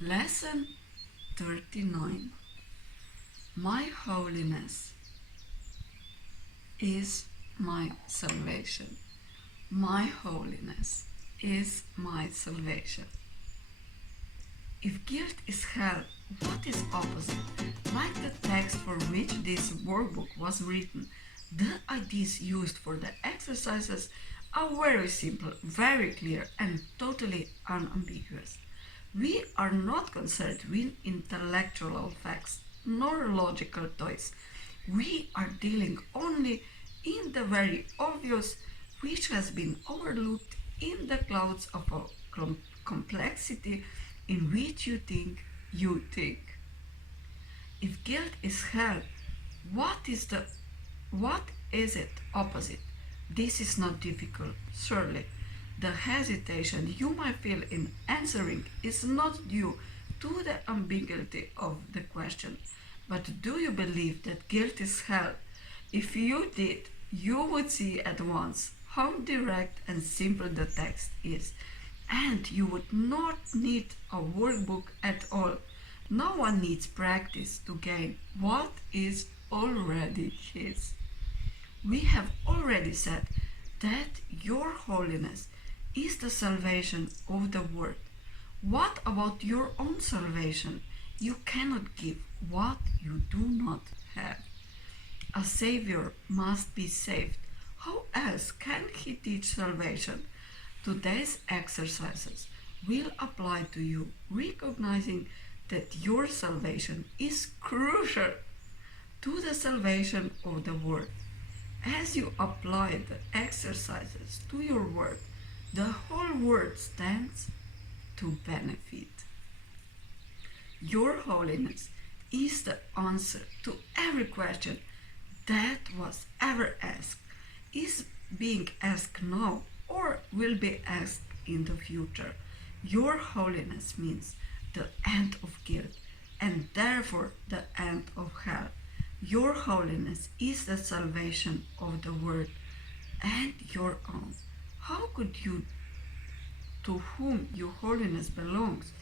Lesson 39. My holiness is my salvation. My holiness is my salvation. If guilt is hell, what is opposite? Like the text for which this workbook was written, the ideas used for the exercises are very simple, very clear, and totally unambiguous. We are not concerned with intellectual facts nor logical toys. We are dealing only in the very obvious, which has been overlooked in the clouds of a complexity in which you think you think. If guilt is hell, what is it opposite? This is not difficult, surely. The hesitation you might feel in answering is not due to the ambiguity of the question, but do you believe that guilt is hell? If you did, you would see at once how direct and simple the text is, and you would not need a workbook at all. No one needs practice to gain what is already his. We have already said that your holiness is the salvation of the world. What about your own salvation? You cannot give what you do not have. A Savior must be saved. How else can he teach salvation? Today's exercises will apply to you, recognizing that your salvation is crucial to the salvation of the world. As you apply the exercises to your work, the whole world stands to benefit. Your holiness is the answer to every question that was ever asked, is being asked now, or will be asked in the future. Your holiness means the end of guilt and therefore the end of hell. Your holiness is the salvation of the world and your own. How could you, to whom your holiness belongs,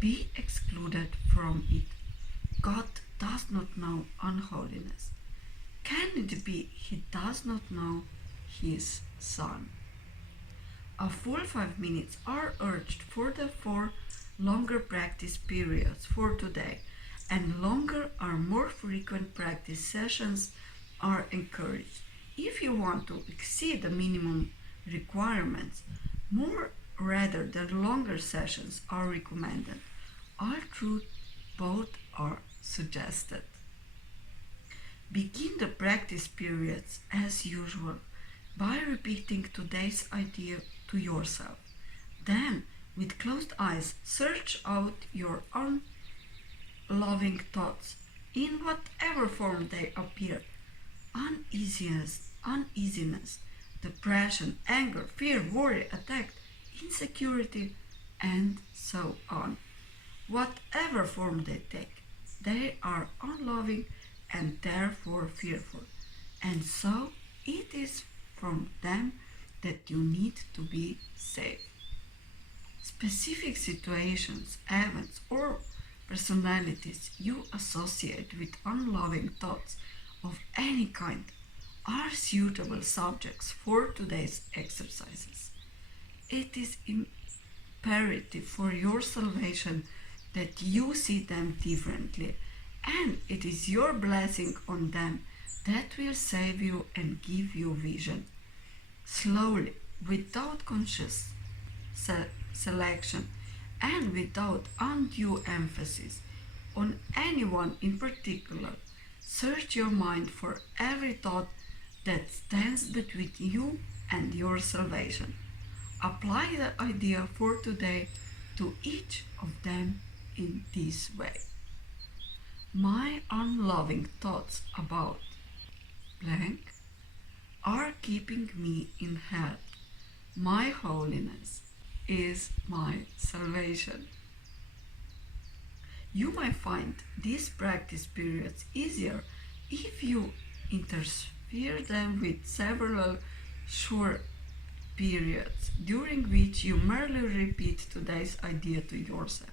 be excluded from it? God does not know unholiness. Can it be he does not know his Son? A full 5 minutes are urged for the 4 longer practice periods for today, and longer or more frequent practice sessions are encouraged. If you want to exceed the minimum requirements, more rather than longer sessions are recommended. All true, both are suggested. Begin the practice periods as usual by repeating today's idea to yourself. Then, with closed eyes, search out your own loving thoughts in whatever form they appear. Uneasiness, depression, anger, fear, worry, attack, insecurity, and so on. Whatever form they take, they are unloving and therefore fearful. And so it is from them that you need to be saved. Specific situations, events, or personalities you associate with unloving thoughts of any kind are suitable subjects for today's exercises. It is imperative for your salvation that you see them differently, and it is your blessing on them that will save you and give you vision. Slowly, without conscious selection, and without undue emphasis on anyone in particular, search your mind for every thought that stands between you and your salvation. Apply the idea for today to each of them in this way. My unloving thoughts about blank are keeping me in hell. My holiness is my salvation. You might find these practice periods easier if you Fill them with several short periods during which you merely repeat today's idea to yourself,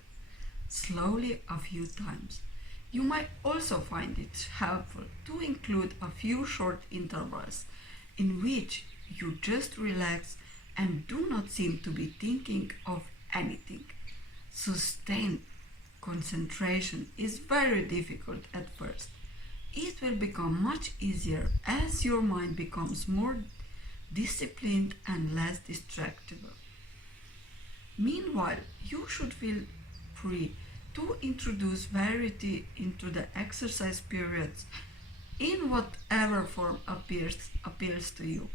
slowly a few times. You might also find it helpful to include a few short intervals in which you just relax and do not seem to be thinking of anything. Sustained concentration is very difficult at first. It will become much easier as your mind becomes more disciplined and less distractible. Meanwhile, you should feel free to introduce variety into the exercise periods in whatever form appeals to you.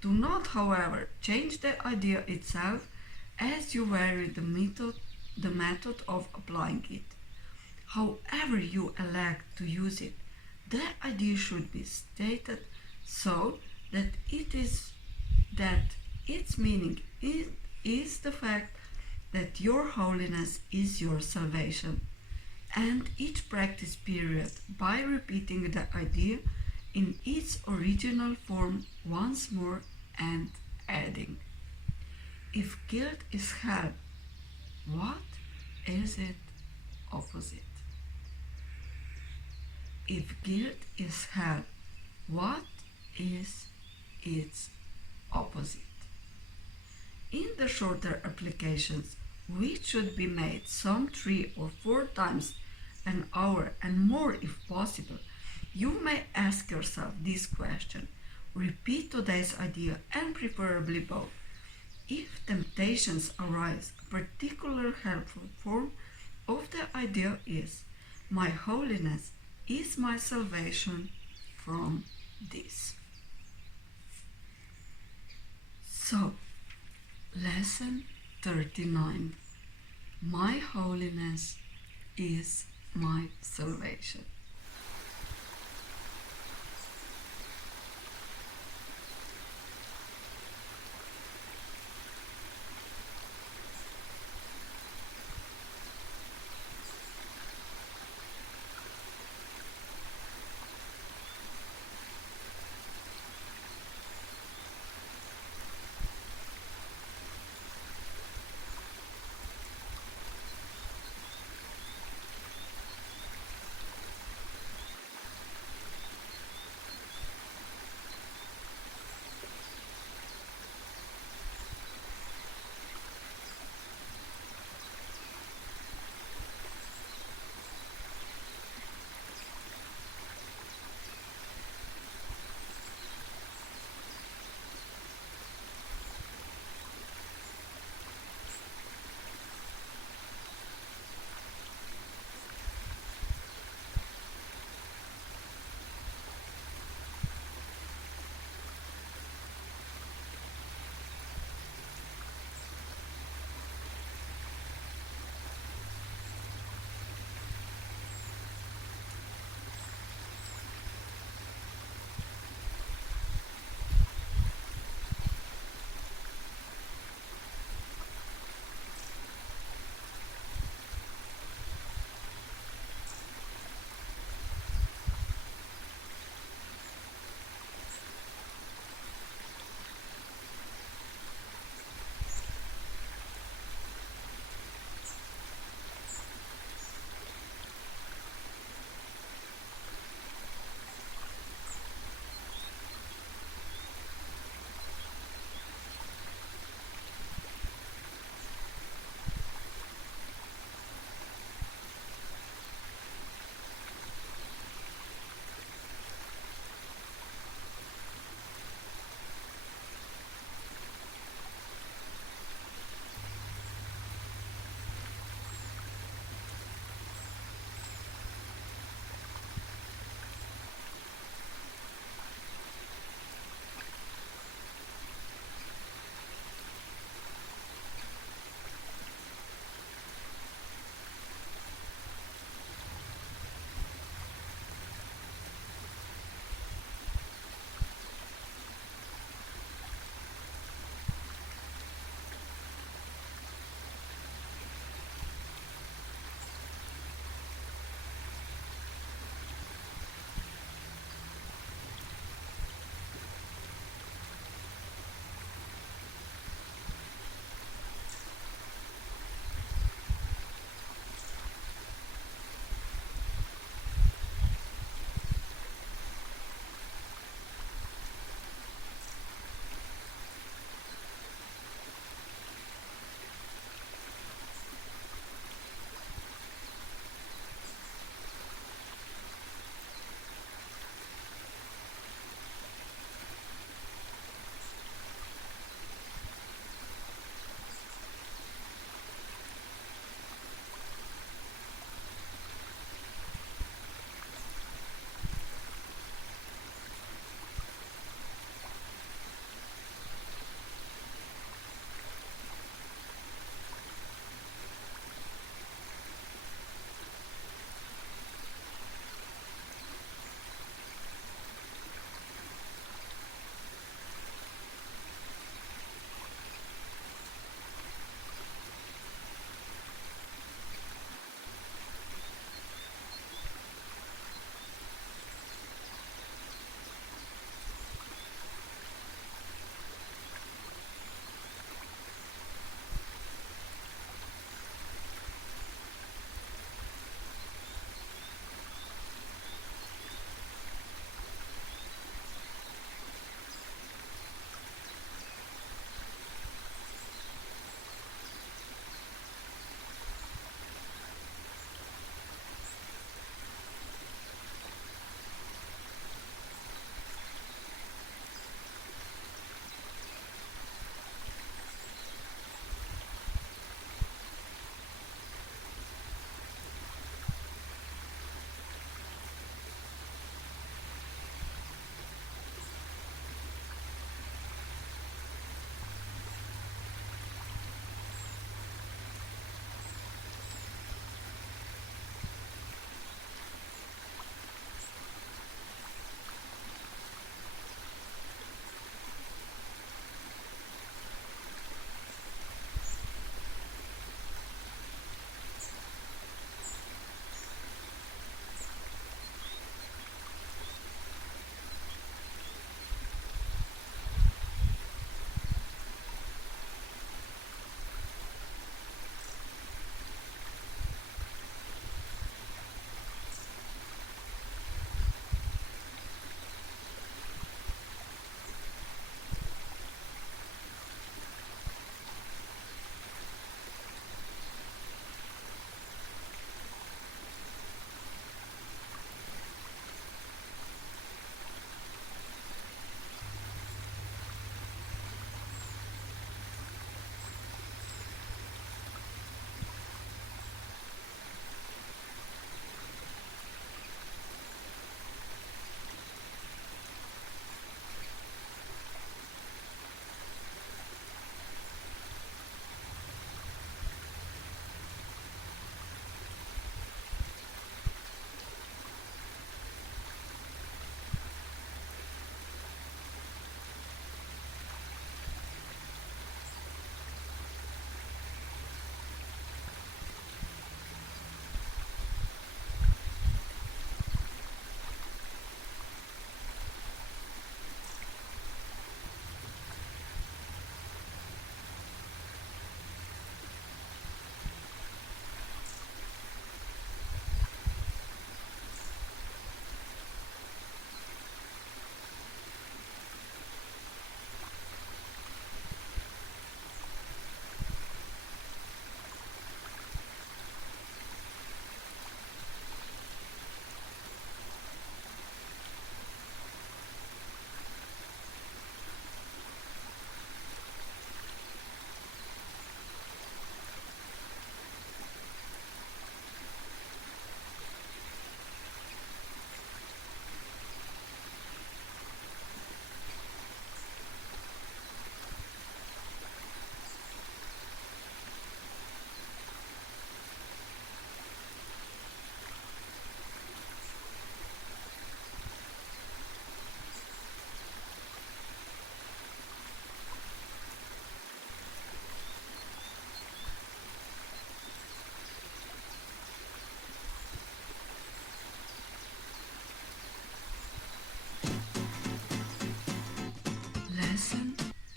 Do not, however, change the idea itself as you vary the method of applying it. However you elect to use it, the idea should be stated so that its meaning is the fact that your holiness is your salvation, and each practice period, by repeating the idea in its original form once more and adding, if guilt is hell, what is its opposite? If guilt is hell, what is its opposite? In the shorter applications, which should be made some 3 or 4 times an hour and more if possible, you may ask yourself this question. Repeat today's idea and preferably both. If temptations arise, a particular helpful form of the idea is, my holiness is my salvation from this. So, Lesson 39. My holiness is my salvation.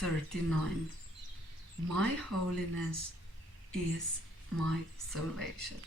39. My holiness is my salvation.